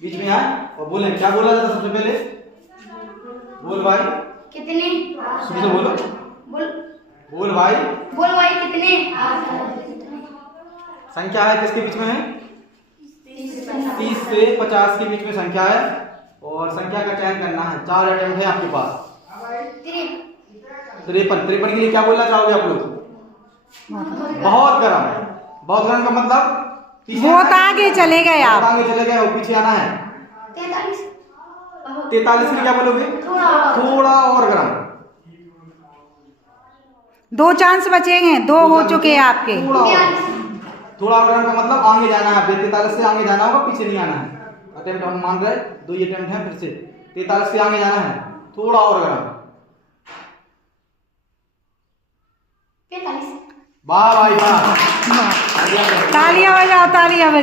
बीच में आए और बोले। क्या बोला था सबसे पहले? बोल भाई कितने? शुरू से बोलो। बोल भाई कितने? संख्या है किसके बीच में है? 30 से 50 के बीच में संख्या है और संख्या का चयन करना है। 4 अटेम्प्ट है आपके पास। 53 के लिए क्या बोलना चाहोगे आप लोग? बहुत गर्म। बहुत गर्म का मतलब बहुत आगे चले गए आप। आगे चले गए और पीछे आना है। 43 में क्या बोलोगे? थोड़ा और गर्म। 2 चांस बचे हैं, 2 हो चुके हैं आपके। थोड़ा और गर्म का मतलब आगे जाना है। 43 से आगे जाना होगा, पीछे नहीं आना है। अटेम्प्ट हम मान रहे 2 ही अटेम्प्ट है। फिर से 43 से आगे जाना है, थोड़ा और गर्म। वाह भाई वाह, तालियां बजाओ, तालियां बजाओ।